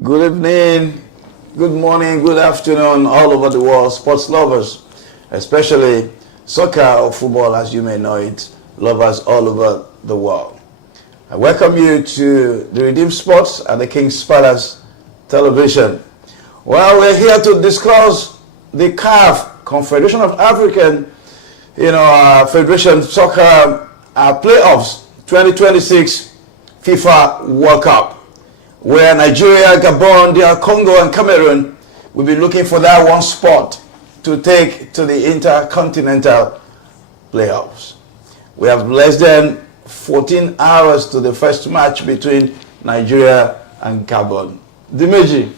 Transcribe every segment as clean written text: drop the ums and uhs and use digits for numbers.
Good evening, good morning, good afternoon, all over the world, sports lovers, especially soccer or football as you may know it, lovers all over the world. I welcome you to the Redeemed Sports at the King's Palace Television. Well, we're here to discuss the CAF, Confederation of African, Federation Soccer playoffs 2026 FIFA World Cup, where Nigeria, Gabon, DR Congo, and Cameroon will be looking for that one spot to take to the Intercontinental playoffs. We have less than 14 hours to the first match between Nigeria and Gabon. Dimeji,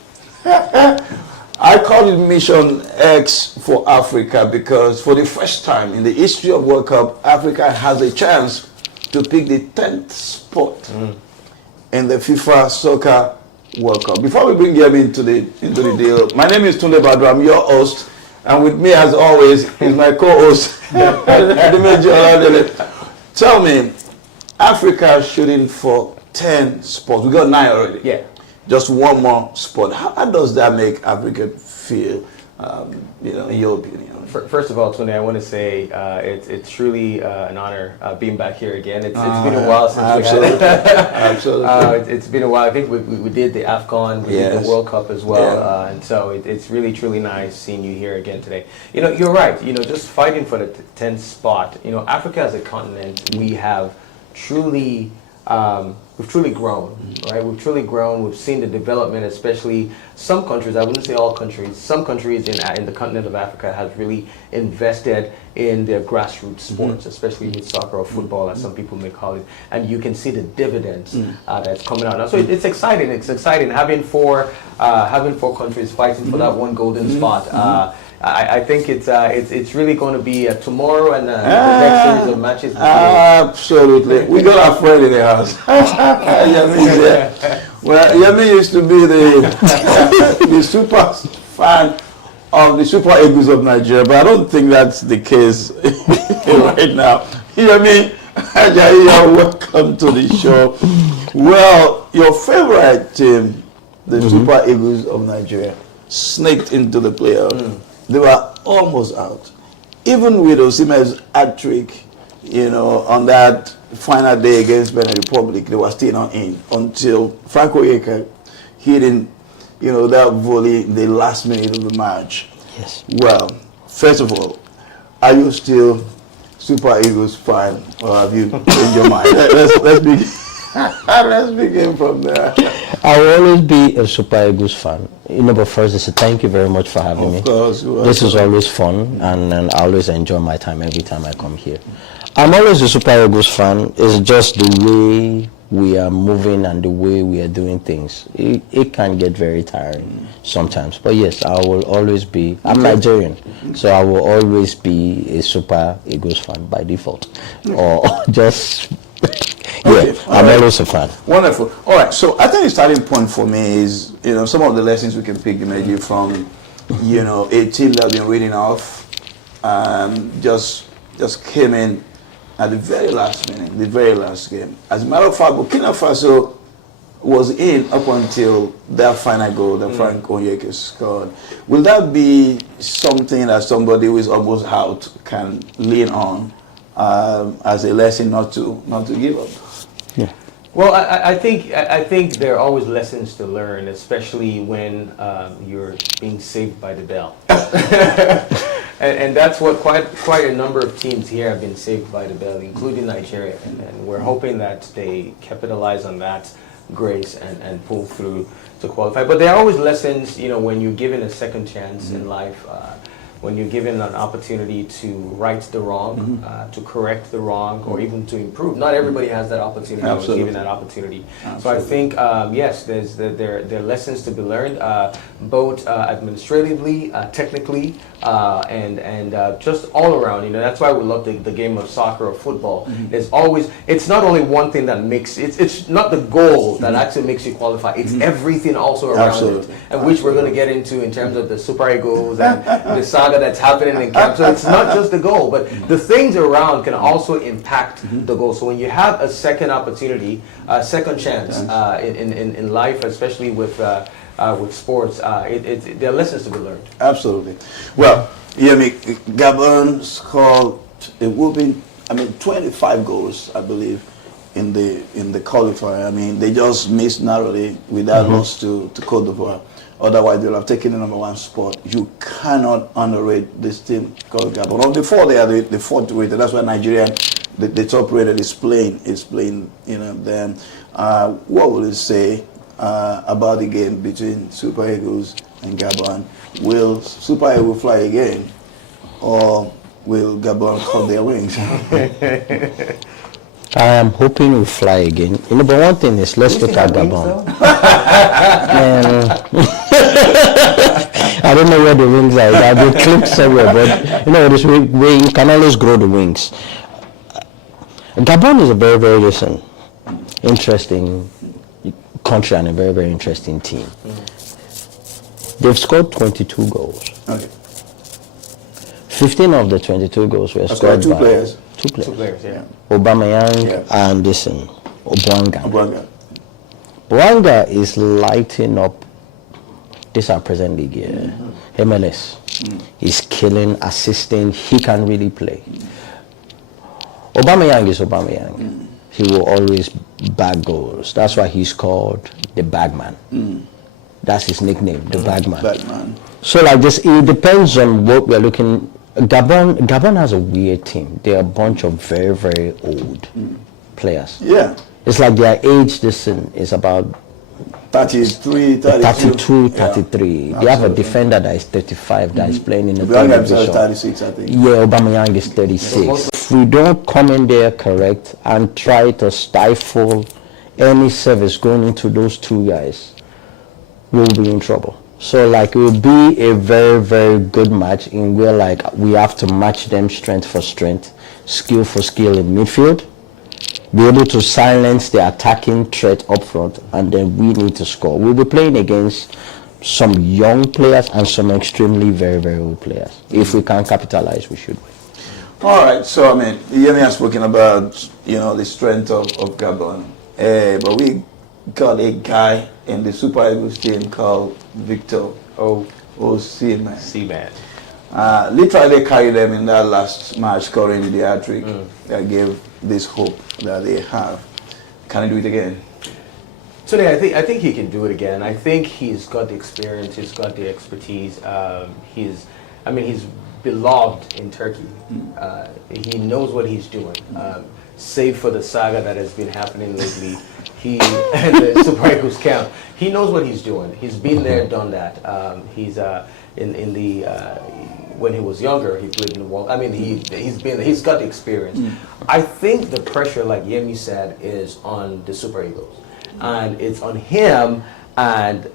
I call it Mission X for Africa because for the first time in the history of World Cup, Africa has a chance to pick the 10th spot in the FIFA Soccer World Cup. Before we bring them into the deal, my name is Tunde Badru. I'm your host, and with me, as always, is my co-host, Dimeji Oladele. Tell me, Africa shooting for 10 spots. We got 9 already. Yeah. Just one more spot. How does that make Africa feel, in your opinion? First of all, Tony, I want to say it's truly an honor being back here again. It's been a while since we had it. Absolutely. It's been a while. I think we did the AFCON, we did the World Cup as well. And so it's really, truly nice seeing you here again today. You're right. Just fighting for the 10th spot. Africa as a continent, we have truly... we've truly grown, right? We've truly grown. We've seen the development, especially some countries. I wouldn't say all countries. Some countries in the continent of Africa have really invested in their grassroots sports, especially with soccer or football, as some people may call it. And you can see the dividends that's coming out now. So it's exciting. It's exciting having four countries fighting for that one golden spot. I think it's really going to be tomorrow and the next series of matches. Absolutely. We got our friend in the house. Yami's there. Well, Yami used to be the super fan of the Super Eagles of Nigeria, but I don't think that's the case right now. Yami, welcome to the show. Well, your favorite team, the Super Eagles of Nigeria, snaked into the playoffs. They were almost out. Even with Osimhen's hat-trick, on that final day against Benin Republic, they were still not in until Franco Eka hitting, that volley in the last minute of the match. Yes. Well, first of all, are you still Super Eagles fan, or have you changed your mind? Let's begin. Let's begin from there. I will always be a Super Eagles fan. But first, I say thank you very much for having me. Of course. This is always fun, and I always enjoy my time every time I come here. I'm always a Super Eagles fan. It's just the way we are moving and the way we are doing things. It can get very tiring sometimes. But yes, I will always be. I'm Nigerian, so I will always be a Super Eagles fan by default, or just. Yeah, I'm always a fan. Wonderful. All right, so I think the starting point for me is, some of the lessons we can pick maybe from, a team that's been reading off, just came in at the very last minute, the very last game. As a matter of fact, Burkina Faso was in up until that final goal that Frank Onyeka scored. Will that be something that somebody who is almost out can lean on as a lesson not to give up? Yeah. Well, I think there are always lessons to learn, especially when you're being saved by the bell. and that's what quite a number of teams here have been saved by the bell, including Nigeria. And we're hoping that they capitalize on that grace and pull through to qualify. But there are always lessons, when you're given a second chance in life. When you're given an opportunity to right the wrong, to correct the wrong, or even to improve. Not everybody has that opportunity. Absolutely. Or given that opportunity. Absolutely. So I think, yes, there are lessons to be learned, both administratively, technically, and just all around. That's why we love the game of soccer or football. There's always, it's not only one thing that makes, it's not the goal that actually makes you qualify. It's everything also around it, and which we're going to get into in terms of the Super Eagles and the saga saga that's happening in camp. So it's not just the goal, but the things around can also impact the goal. So when you have a second opportunity, a second chance in life, especially with sports, there are lessons to be learned. Absolutely. Well, Gabon scored a whooping, 25 goals, I believe, in the qualifier. They just missed narrowly with that loss to Cote d'Ivoire. Otherwise, they'll have taken the #1 spot. You cannot underrate this team called Gabon. Of the four, they are the fourth rated. That's why Nigeria, the top rated, is playing. Then what will it say about the game between Super Eagles and Gabon? Will Super Eagles fly again, or will Gabon cut their wings? I am hoping we fly again. But one thing is, let's look at Gabon. I don't know where the wings are. They've been clipped somewhere, but this way you can always grow the wings. Gabon is a very, very interesting country and a very, very interesting team. They've scored 22 goals. Okay. 15 of the 22 goals were scored by players. Two players. Two players, yeah. Aubameyang and Obwanga. Obwanga is lighting up this our present league here. MLS. He's killing, assisting. He can really play. Aubameyang is Aubameyang. He will always bag goals. That's why he's called the Bagman. That's his nickname, the Bagman. So like this, it depends on what we're looking. Gabon has a weird team. They're a bunch of very, very old players. Yeah. It's like their age, is about 33, 32, 33. They have a defender that is 35 that is playing in the third division. 36, I think. Yeah, Aubameyang is 36. If we don't come in there correct and try to stifle any service going into those two guys, we'll be in trouble. So it will be a very, very good match in where we have to match them strength for strength, skill for skill in midfield, be able to silence the attacking threat up front, and then we need to score. We'll be playing against some young players and some extremely very, very old players. If we can capitalize, we should win. All right, so Yemi has spoken about the strength of Gabon, but we got a guy in the Super Eagles team called Victor Osimhen. Literally carried them in that last match, scoring the hat-trick that gave this hope that they have. Can he do it again? Today, I think he can do it again. I think he's got the experience, he's got the expertise. He's beloved in Turkey. He knows what he's doing. Save for the saga that has been happening lately, and the Super Eagles camp, he knows what he's doing. He's been there, done that. He's when he was younger, he played in the world. He's got the experience. I think the pressure, like Yemi said, is on the Super Eagles, and it's on him and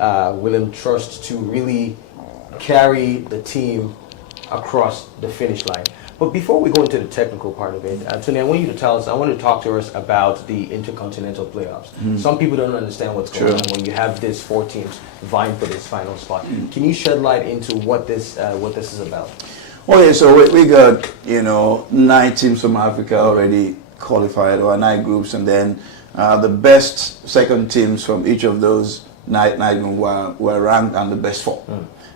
William Trust to really carry the team across the finish line. But before we go into the technical part of it, Tony, I want you to talk to us about the Intercontinental playoffs. Some people don't understand what's going on when you have these 4 teams vying for this final spot. Can you shed light into what this is about? Okay, so we got 9 teams from Africa already qualified, or 9 groups, and then the best second teams from each of those 9 were ranked, and the best 4.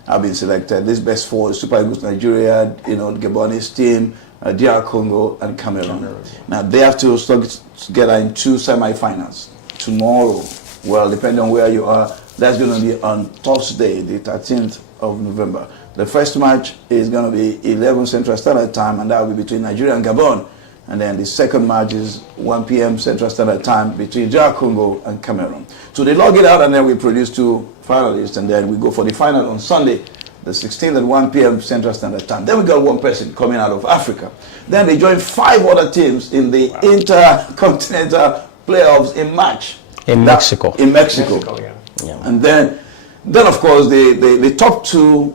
Have been selected. This best 4 is Super Eagles Nigeria, Gabonese team, DR Congo, and Cameroon. Now they have to get together in 2 semi-finals tomorrow. Well, depending on where you are, that's going to be on Thursday, the 13th of November. The first match is going to be 11 Central Standard Time, and that will be between Nigeria and Gabon. And then the second match is 1 p.m. Central Standard Time between DR Congo and Cameroon. So they log it out, and then we produce 2 finalists, and then we go for the final on Sunday, the 16th at 1 p.m. Central Standard Time. Then we got 1 person coming out of Africa. Then they join 5 other teams in the Intercontinental playoffs in March. In Mexico. In Mexico. Yeah. And then of course, the top 2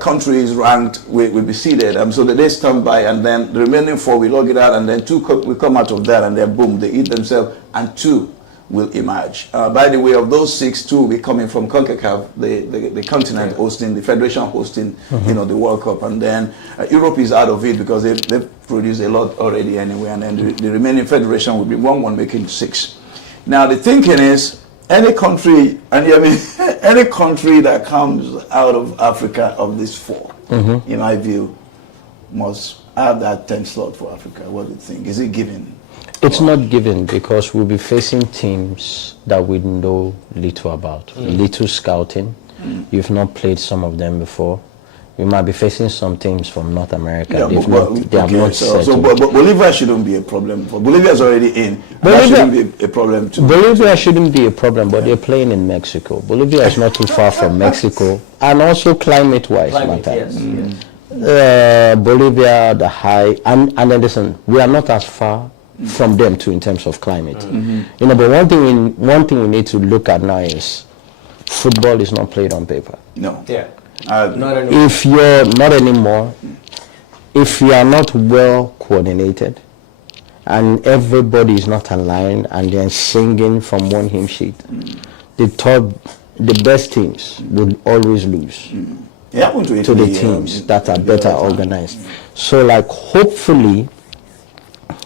countries ranked will be seeded, so that they stand by, and then the remaining 4 we log it out, and then 2 will come out of that, and then boom, they eat themselves, and 2 will emerge. By the way, of those 6, 2 will be coming from CONCACAF, the continent hosting, the federation hosting, the World Cup, and then Europe is out of it because they've produced a lot already anyway, and then the remaining federation will be one making 6. Now the thinking is any country, and I mean any country that comes out of Africa of these 4, in my view, must have that 10th slot for Africa. What do you think? Is it given? It's not given because we'll be facing teams that we know little about. Little scouting. You've not played some of them before. We might be facing some teams from North America. Yeah, they have not settled. But Bolivia shouldn't be a problem. Bolivia's already in. That shouldn't be a problem too. Bolivia shouldn't be a problem, but they're playing in Mexico. Bolivia is not too far from Mexico, and also climate-wise. Bolivia, the high, and then listen, we are not as far from them too in terms of climate. But one thing we need to look at now is football is not played on paper. No. Yeah. Not anymore. If you're not anymore, if you are not well coordinated, and everybody is not aligned and then singing from one hymn sheet, the best teams will always lose to the teams that are better organized. So like hopefully,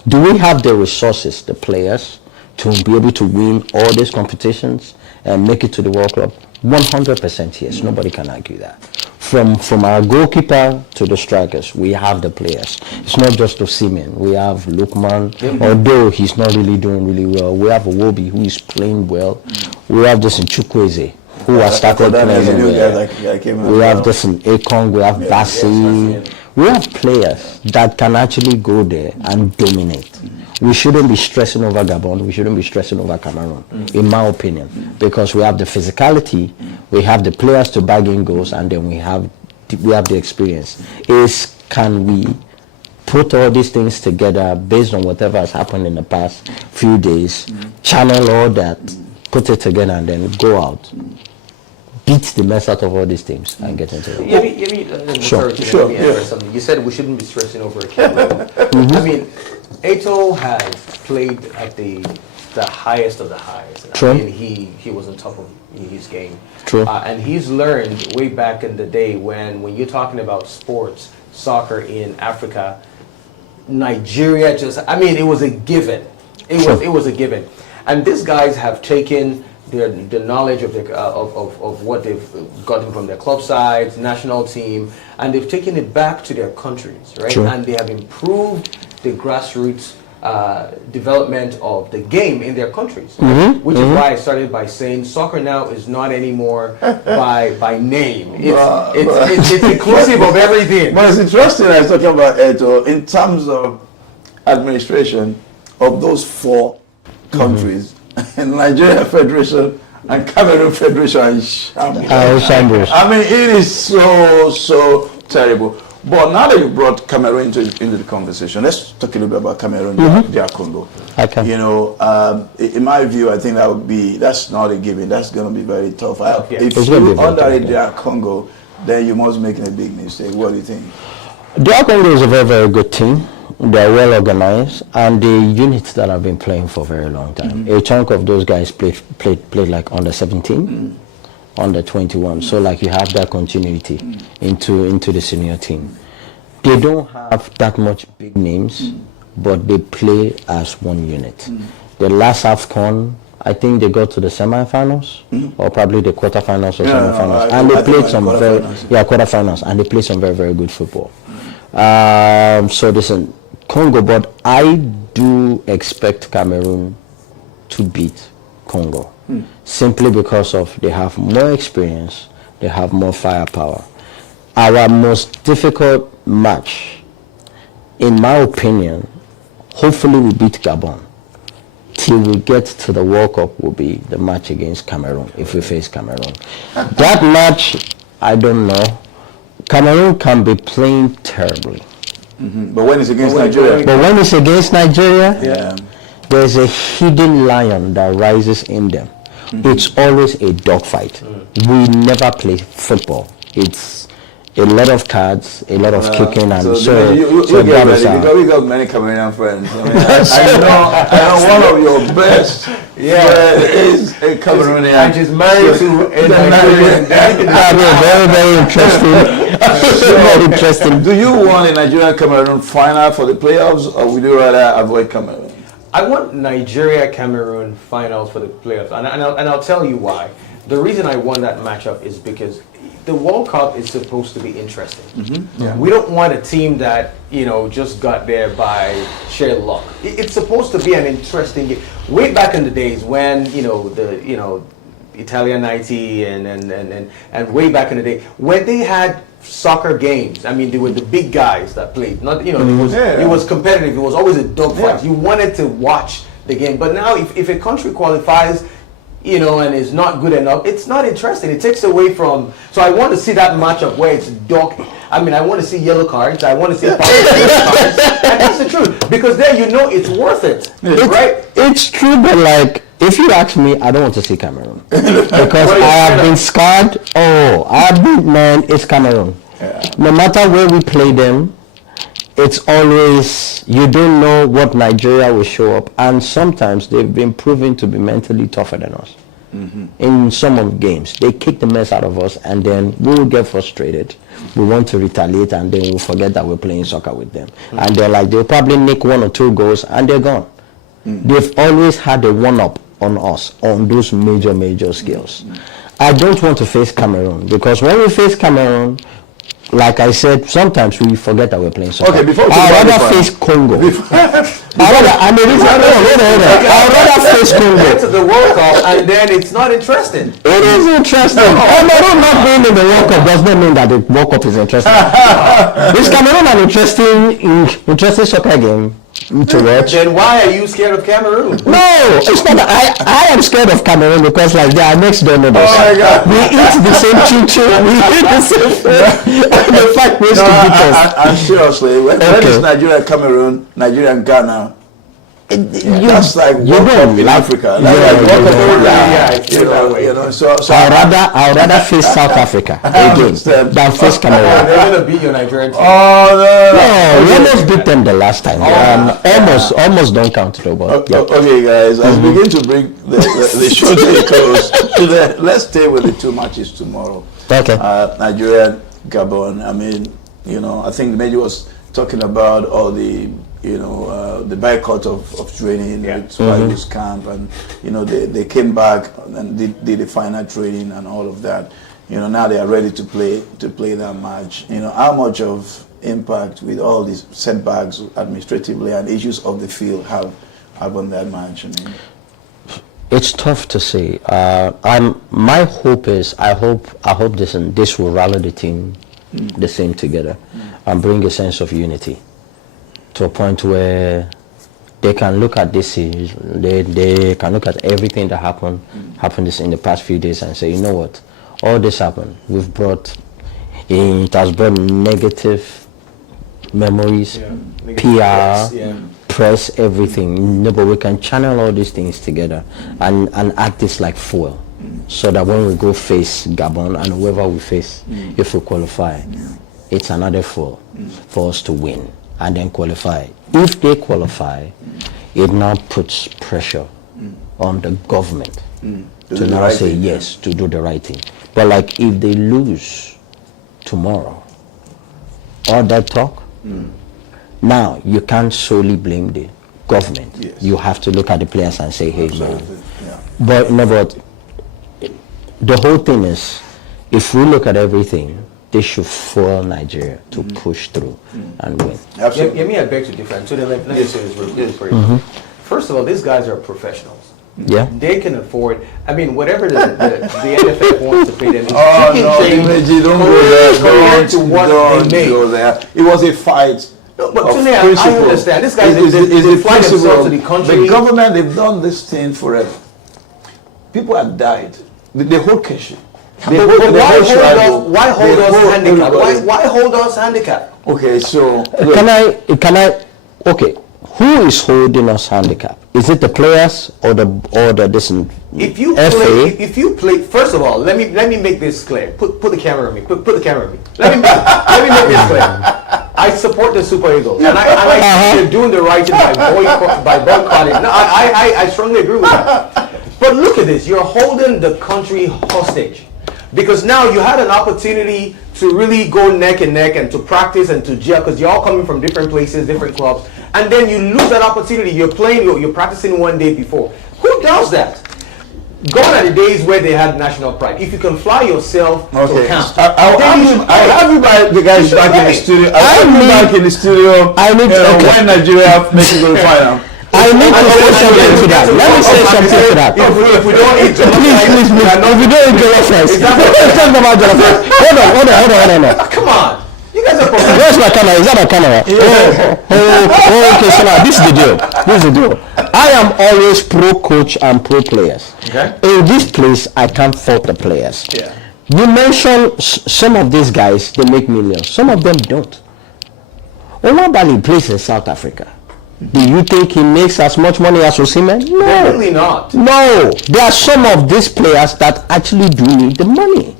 do we have the resources, the players, to be able to win all these competitions and make it to the World Cup? 100% yes, nobody can argue that. From our goalkeeper to the strikers, we have the players. It's not just Osimhen. We have Lukman, although he's not really doing really well. We have Iwobi, who is playing well. We have this in Chukwueze, who has started playing well. We have this in Ekong, we have Bassi. We have players that can actually go there and dominate. We shouldn't be stressing over Gabon. We shouldn't be stressing over Cameroon, in my opinion, because we have the physicality, we have the players to bag in goals, and then we have the experience. Can we put all these things together based on whatever has happened in the past few days, channel all that, put it together, and then go out, beat the mess out of all these teams and get into it. Sure. Something. You said we shouldn't be stressing over a Cameroon. I mean, Eto'o has played at the highest of the highs. True. I mean, he was on top of his game. True. And he's learned way back in the day when you're talking about sports, soccer in Africa, Nigeria it was a given. It was a given. And these guys have taken the knowledge of what they've gotten from their club sides, national team, and they've taken it back to their countries, right? Sure. And they have improved the grassroots development of the game in their countries, which is why I started by saying soccer now is not anymore by name. It's inclusive of everything. But it's interesting. I was talking about Eto'o in terms of administration of those 4 countries. And Nigeria Federation and Cameroon Federation are in shambles. I mean, it is so terrible. But now that you brought Cameroon into the conversation, let's talk a little bit about Cameroon, DR Congo. Okay. In my view, I think that's not a given. That's going to be very tough. If you underrate DR Congo, then you must make a big mistake. What do you think? DR Congo is a very, very good team. They're well organized, and the units that have been playing for a very long time. A chunk of those guys played like under 17, under 21. So like you have that continuity into the senior team. They don't have that much big names, but they play as one unit. The last AFCON, I think they got to the semifinals, or probably the quarterfinals or semifinals, and they played some quarterfinals, and they played some very, very good football. So listen, Congo, but I do expect Cameroon to beat Congo, simply because of they have more experience, they have more firepower. Our most difficult match, in my opinion, hopefully we beat Gabon. Till we get to the World Cup will be the match against Cameroon, if we face Cameroon. That match, I don't know. Cameroon can be playing terribly. But when it's against Nigeria, there's a hidden lion that rises in them. It's always a dogfight. We never play football. It's a lot of cards, a lot of kicking, and so you get ready because we got many Cameroonian friends. I mean, I know one of your best. Is a Cameroonian. And she's married to a Nigerian. Very, very interesting. Very interesting. Do you want a Nigeria-Cameroon final for the playoffs, or would you rather avoid Cameroon? I want Nigeria-Cameroon finals for the playoffs, and I'll tell you why. The reason I want that matchup is because the World Cup is supposed to be interesting. Mm-hmm. Yeah. We don't want a team that just got there by sheer luck. It's supposed to be an interesting game. Way back in the days when the Italian 90 and way back in the day when they had soccer games. I mean, they were the big guys that played. Not it was competitive. It was always a dogfight. You wanted to watch the game. But now, if a country qualifies, and is not good enough, it's not interesting. It takes away from. So I want to see that matchup where it's dog. I mean, I want to see yellow cards. I want to see cards. And that's the truth, because then it's worth it, right? It's true, but like, if you ask me, I don't want to see Cameroon because I have been scarred. It's Cameroon. Yeah. No matter where we play them, it's always, you don't know what Nigeria will show up, and sometimes they've been proven to be mentally tougher than us. Mm-hmm. In some of games, they kick the mess out of us, and then we will get frustrated. We want to retaliate, and then we'll forget that we're playing soccer with them. Mm-hmm. And they'll probably nick 1 or 2 goals, and they're gone. Mm-hmm. They've always had a one-up on us on those major skills. Mm-hmm. I don't want to face Cameroon, because when we face Cameroon, like I said, sometimes we forget that we're playing soccer. Okay, before I'd rather face Congo. I'd rather face Congo. Get to the World Cup and then it's not interesting. It is interesting. Cameroon not being in the World Cup does not mean that the World Cup is interesting. Is Cameroon an interesting soccer game to watch? Then why are you scared of Cameroon? No, it's not. I am scared of Cameroon because they are next door neighbors. Oh my God. We eat the same chin-chin. We eat the same food. The fact is to beat us. Seriously, when it's Nigeria, Cameroon, Nigeria, and Ghana, that's like World Cup in Africa. I'd rather face South Africa again than face Cameroon. They're going to beat your Nigerian team. No, we almost beat them the last time. Almost don't count though. But okay, guys, as we begin to bring the show to a close, let's stay with the 2 matches tomorrow. Okay. Nigeria, Gabon. I mean, I think Meji was talking about all the the boycott of training with Swahili's camp, and they came back and did the final training and all of that. Now they are ready to play that match. How much of impact with all these setbacks administratively and issues of the field have on that match? I mean, it's tough to say. My hope is I hope this will rally the team the same together and bring a sense of unity to a point where they can look at this series, they can look at everything that happened in the past few days and say, you know what, all this happened. It has brought negative memories, PR, press, everything. No, but we can channel all these things together and act this like fuel, so that when we go face Gabon and whoever we face, if we qualify, it's another fuel for us to win and then qualify. If they qualify, it now puts pressure on the government to now say yes, to do the right thing. But like if they lose tomorrow, all that talk, now you can't solely blame the government. Yes. You have to look at the players and say, hey, man. Yeah. But the whole thing is, if we look at everything, they should fuel Nigeria to push through and win. Absolutely. Give me a beg to differ. So let me say this real quick for you. First of all, these guys are professionals. Yeah. They can afford, I mean, whatever the NFF wants to pay them. Don't go there. It was a fight. No, but today I understand. This guy they fly themselves to the country. The government, they've done this thing forever. People have died. The whole case. Why hold us handicapped? Why hold us handicapped? Okay, so can I? Okay, who is holding us handicap? Is it the players or the this? If you play, first of all, let me make this clear. Put the camera on me. Put the camera on me. Let me make this clear. I support the Super Eagles, and I think they're doing the right thing by boycotting. No, I strongly agree with that. But look at this. You're holding the country hostage. Because now you had an opportunity to really go neck and neck and to practice and to gel, because you're all coming from different places, different clubs, and then you lose that opportunity. You're practicing one day before. Who does that? Gone are the days where they had national pride. If you can fly yourself to camp, I'll have you by the guys back in the studio. I'll have you back in the studio. When Nigeria makes it to the final. I need to say something to that. Let me say something to that. If we don't eat jollof please. If we don't eat jollof rice, let's talk about jollof rice. Hold on. Come on. You guys are professionals. Where's my camera? Is that my camera? Okay. So now this is the deal. I am always pro coach and pro players. Okay. In this place, I can't fault the players. Yeah. You mentioned some of these guys, they make millions. Some of them don't. Omar Bali plays in South Africa. Do you think he makes as much money as Osimhen? No. Definitely not. No. There are some of these players that actually do need the money.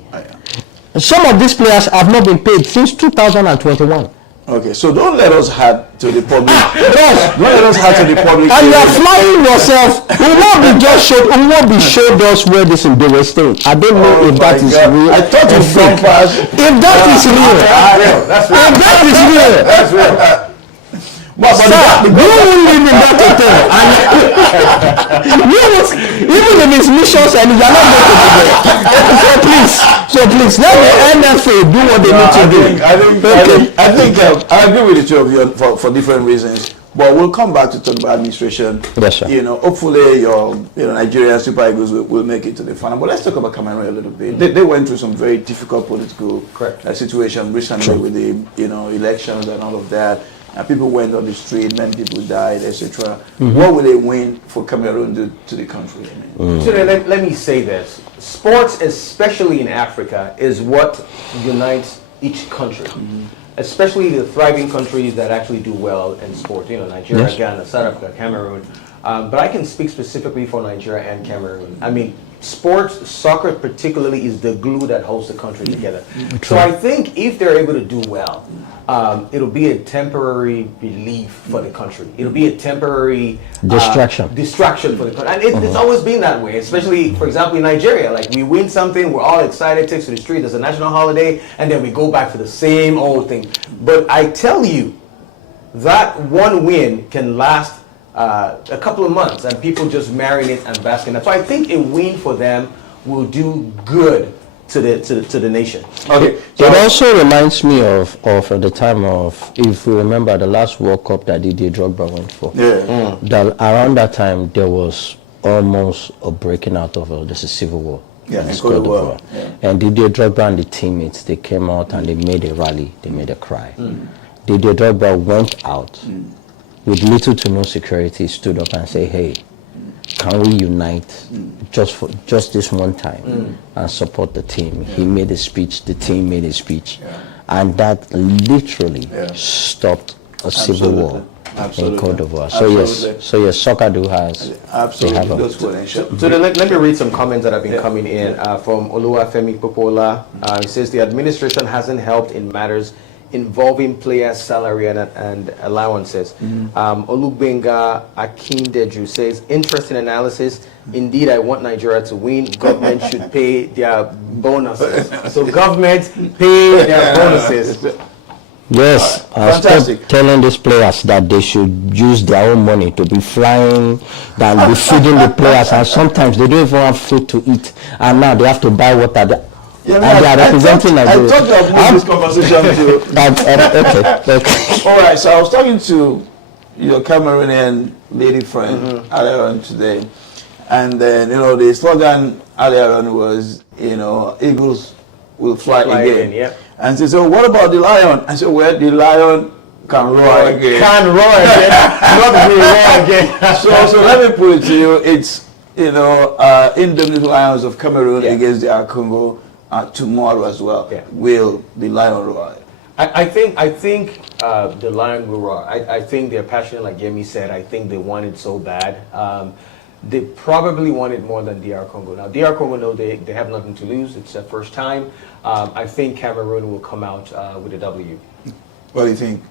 Some of these players have not been paid since 2021. Okay, so don't let us add to the public. Don't let us add to the public. And you are flying yourself. We won't be showed us where this is they were staying. I don't know if that is real. I thought you from past. If that is real, That's real. But sir, you won't live in that hotel, and even if it's missions and you're not going to be there. So please, let the NFA do what they need to do. I think I agree with the two of you for different reasons. But we'll come back to talk about administration. Yes, sir. Hopefully your Nigeria Super Eagles will make it to the final. But let's talk about Cameroon a little bit. They went through some very difficult political situation recently with the elections and all of that. And people went on the street, many people died, etc. What will they win for Cameroon to the country? So let me say this. Sports, especially in Africa, is what unites each country. Especially the thriving countries that actually do well in sport. Nigeria, Ghana, South Africa, Cameroon. But I can speak specifically for Nigeria and Cameroon. I mean, sports, soccer particularly, is the glue that holds the country together. So I think if they're able to do well, it'll be a temporary relief for the country. It'll be a temporary distraction for the country. And it's always been that way, especially, for example, in Nigeria. Like, we win something, we're all excited, takes to the street, there's a national holiday, and then we go back to the same old thing. But I tell you, that one win can last a couple of months, and people just marinate and bask in it. So I think a win for them will do good to the nation. Okay. So it also reminds me of the time of, if we remember, the last World Cup that Didier Drogba went for. Yeah. That around that time there was almost a breaking out of a civil war. Yeah, in Cote d'Ivoire. And Didier Drogba and the teammates, they came out and they made a rally. They made a cry. Didier Drogba went out with little to no security, stood up and said, "Hey, can we unite just this one time and support the team?" He made a speech, the team made a speech, and that literally stopped a civil war in Cote d'Ivoire. So yes, soccer do has absolutely. So let me read some comments that have been coming in from Oluwafemi Popola. He says the administration hasn't helped in matters involving players' salary and allowances. Olugbenga Akindeju says, interesting analysis. Indeed, I want Nigeria to win. Government should pay their bonuses. So government pay their bonuses. Yes, fantastic. Telling these players that they should use their own money to be flying, than be feeding the players, and sometimes they don't even have food to eat, and now they have to buy water. Yeah, and they are representing Nigeria. I thought I'd move this conversation to... Okay. All right, so I was talking to your Cameroonian lady friend earlier on today, and then, the slogan earlier on was, Eagles will fly again. Yeah. And she said, what about the lion? I said, well, the lion can roar again. Can roar again. Not be roar again. So let me put it to you, it's, Indomitable Lions of Cameroon against the Congo tomorrow as well. Yeah. Will the lion roar? I think the Lion will roar. I think they're passionate, like Yemi said. I think they want it so bad. They probably want it more than DR Congo. Now, DR Congo know they have nothing to lose. It's their first time. I think Cameroon will come out with a W. What do you think?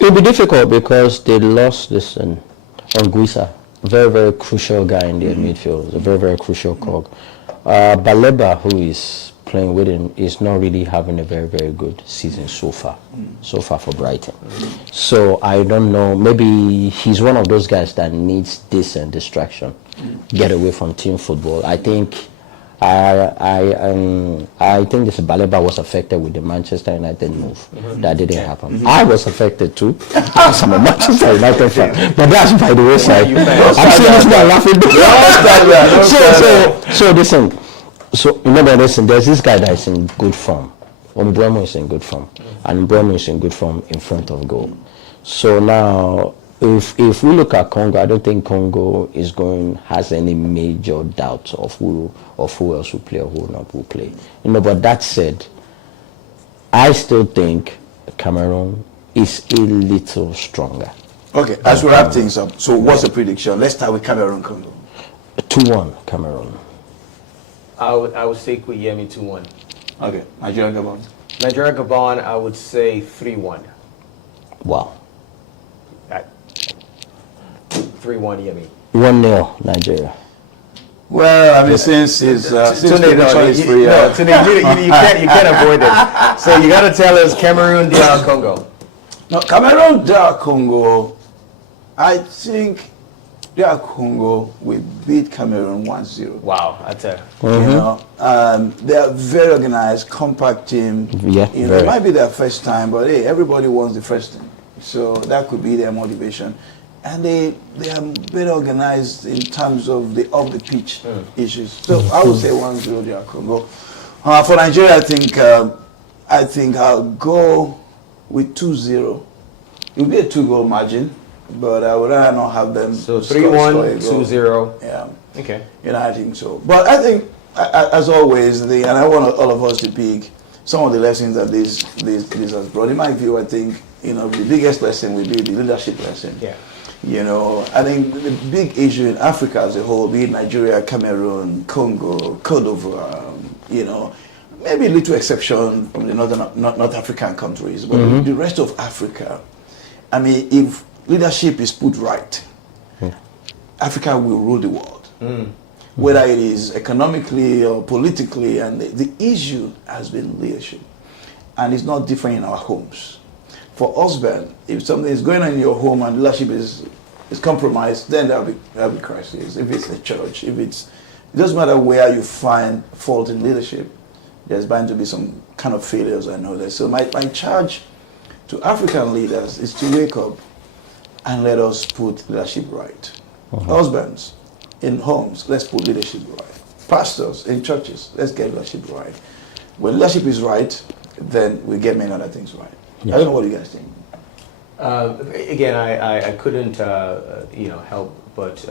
It'll be difficult because they lost this on Guisa, very, very crucial guy in their midfield, a very, very crucial cog. Baleba, who is playing with him, is not really having a very, very good season so far for Brighton. So I don't know, maybe he's one of those guys that needs decent distraction, get away from team football. I think I think this Baleba was affected with the Manchester United move. That didn't happen. I was affected too. I'm a Manchester United fan, but that's by the wayside. I'm seeing this man laughing. So listen. So remember, listen. There's this guy that is in good form. Mbeumo is in good form, and Mbeumo is in good form in front of goal. So now, if we look at Congo, I don't think Congo has any major doubts of who else will play or who not will play. But that said, I still think Cameroon is a little stronger. Okay, as we wrap things up, so what's the prediction? Let's start with Cameroon Congo. 2-1 Cameroon. I would stick with Yemi 2-1. Okay, Nigeria Gabon. Nigeria Gabon, I would say 3-1. Wow. 3-1 Yemi. 1-0 Nigeria. Well, I mean, since prediction is free, you can't avoid it. So you got to tell us Cameroon, DR Congo. No, Cameroon, DR Congo. I think DR Congo will beat Cameroon 1-0. Wow, I tell you. You know, they are very organized, compact team. Yeah, it might be their first time, but hey, everybody wants the first thing, so that could be their motivation. And they are better organized in terms of the off the pitch issues. So I would say 1-0 DR Congo. For Nigeria, I think I'll go with 2-0. It will be a 2-goal margin, but I would rather not have them. So 3-1, 2-0. Yeah. Okay. I think so. But I think, as always, and I want all of us to pick some of the lessons that this has brought. In my view, I think the biggest lesson will be the leadership lesson. Yeah. I think the big issue in Africa as a whole, be it Nigeria, Cameroon, Congo, Cote d'Ivoire, maybe a little exception from the North African countries, but the rest of Africa, I mean, if leadership is put right, Africa will rule the world. Whether it is economically or politically, and the issue has been leadership. And it's not different in our homes. For husband, if something is going on in your home and leadership is compromised, then there'll be crisis. If it's a church, it doesn't matter where you find fault in leadership, there's bound to be some kind of failures, I know that. So my charge to African leaders is to wake up and let us put leadership right. Husbands in homes, let's put leadership right. Pastors in churches, let's get leadership right. When leadership is right, then we get many other things right. Yes. I don't know what you guys think. Again, I couldn't help but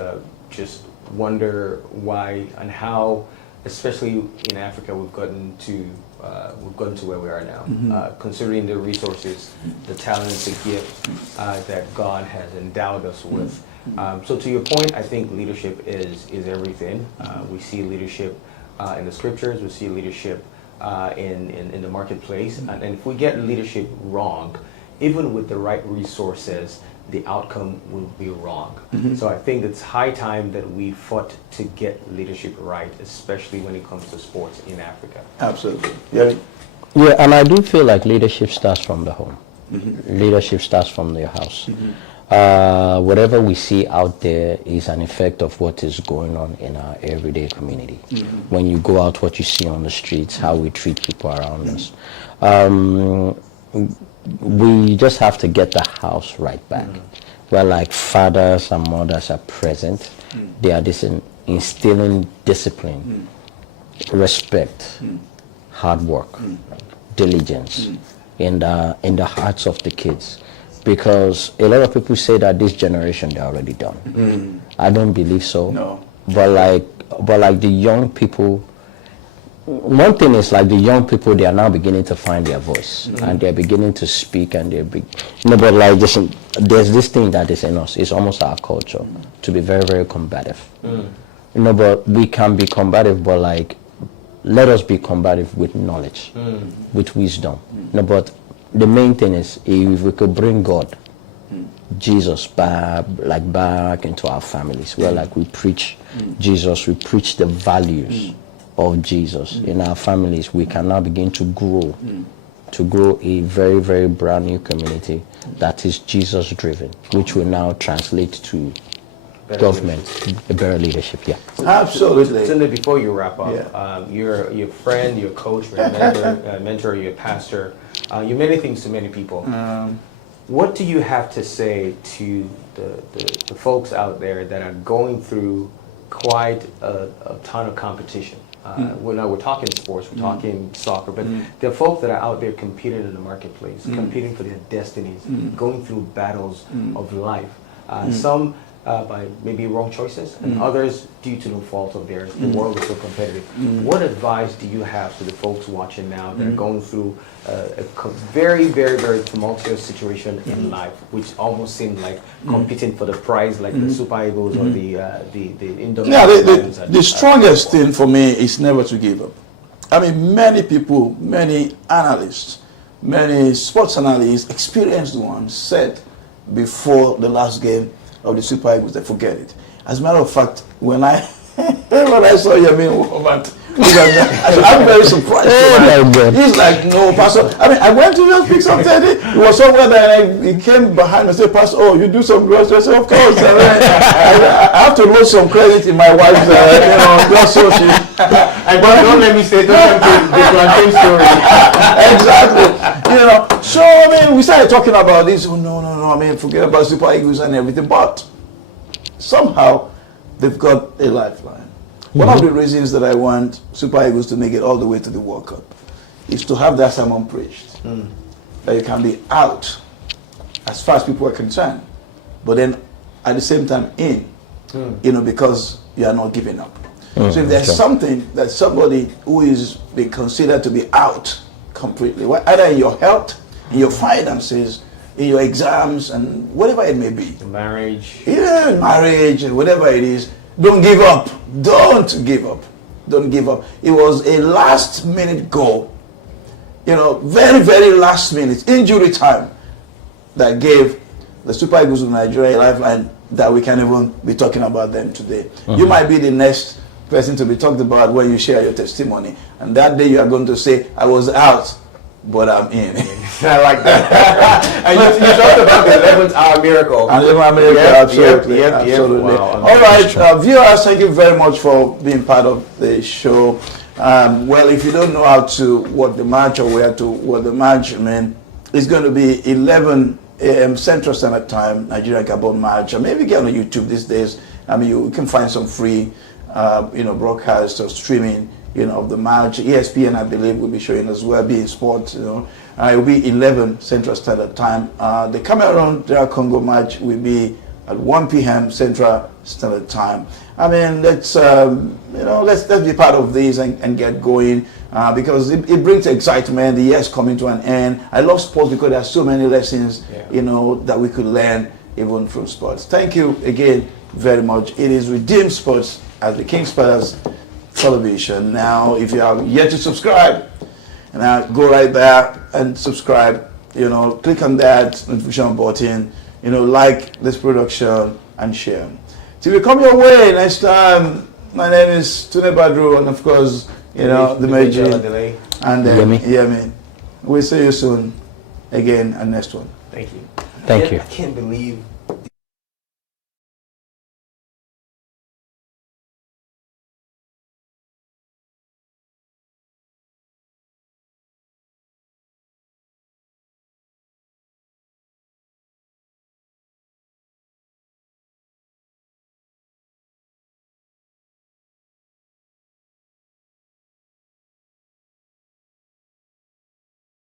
just wonder why and how, especially in Africa, we've gotten to where we are now. Considering the resources, the talent, the gift that God has endowed us with. So to your point, I think leadership is everything. We see leadership in the scriptures. We see leadership in the marketplace, and if we get leadership wrong, even with the right resources, the outcome will be wrong. So I think it's high time that we fought to get leadership right, especially when it comes to sports in Africa. Absolutely. Yeah, and I do feel like leadership starts from the home. Leadership starts from your house. Whatever we see out there is an effect of what is going on in our everyday community. When you go out, what you see on the streets, how we treat people around us. We just have to get the house right back. Where like fathers and mothers are present, they are instilling discipline, respect, hard work, diligence in the hearts of the kids. Because a lot of people say that this generation they're already done. I don't believe so. No. But like the young people, one thing is like the young people, they are now beginning to find their voice, and they're beginning to speak, and but like there's this thing that is in us. It's almost our culture to be very, very combative. But we can be combative, but like let us be combative with knowledge, with wisdom. But the main thing is if we could bring God, Jesus back into our families, where like we preach Jesus, we preach the values of Jesus in our families, we can now begin to grow a very, very brand new community that is Jesus driven, which will now translate to government, a better leadership. Yeah, absolutely. Tunde, before you wrap up, you're your friend, your coach, your mentor, your pastor. You're many things to many people. What do you have to say to the folks out there that are going through quite a ton of competition? We're talking sports, we're talking soccer, but there are folks that are out there competing in the marketplace, competing for their destinies, going through battles of life. Some by maybe wrong choices, and others due to no fault of theirs. The world is so competitive. What advice do you have to the folks watching now that are going through a very, very, very tumultuous situation in life, which almost seems like competing for the prize, like the Super Eagles or the Indomie? The strongest thing for me is never to give up. I mean, many people, many analysts, many sports analysts, experienced ones said before the last game of the Super Eagles, they forget it. As a matter of fact, when I saw Yamin Mohamed, I'm very surprised. He's like, no, Pastor. I mean, I went to just pick something. He was somewhere there, and he came behind me and said, Pastor, oh, you do some groceries? I said, of course. I have to lose some credit in my wife's, just so she. But don't let me say, don't let me the plantain story. Exactly. So I mean, we started talking about this. Oh no. I mean, forget about Super Eagles and everything. But somehow they've got a lifeline. One of the reasons that I want Super Eagles to make it all the way to the World Cup is to have that sermon preached. That you can be out as far as people are concerned, but then at the same time in, because you are not giving up. So if there's something that somebody who is being considered to be out completely, either in your health, in your finances, in your exams, and whatever it may be. Marriage. Yeah, marriage, and whatever it is. Don't give up. Don't give up. Don't give up. It was a last-minute goal. Very, very last minute, injury time, that gave the Super Eagles of Nigeria a lifeline that we can't even be talking about them today. You might be the next person to be talked about when you share your testimony. And that day you are going to say, I was out, but I'm in. I like that. And you talked about the 11th hour miracle. And 11th hour miracle, absolutely. Absolutely. Wow, all right, viewers, thank you very much for being part of the show. Well, if you don't know how to watch the match or where to watch the match, it's going to be 11 a.m. Central Standard Time, Nigeria Gabon match. Maybe get on YouTube these days. You can find some free, broadcast or streaming, of the match. ESPN, I believe, will be showing as well, being sports, it will be 11 Central Standard Time. The Cameroon Congo match will be at 1 p.m. Central Standard Time. Let's be part of this and get going, because it brings excitement. The year's coming to an end. I love sports because there are so many lessons, that we could learn even from sports. Thank you again very much. It is Redeemed Sports at the King's Palace Television. Now, if you have yet to subscribe, go right there and subscribe. Click on that notification button. Like this production and share. Till we come your way next time. My name is Tunde Badru, and of course, the Major and Yemi. We'll see you soon again and next one. Thank you. Thank you. I can't believe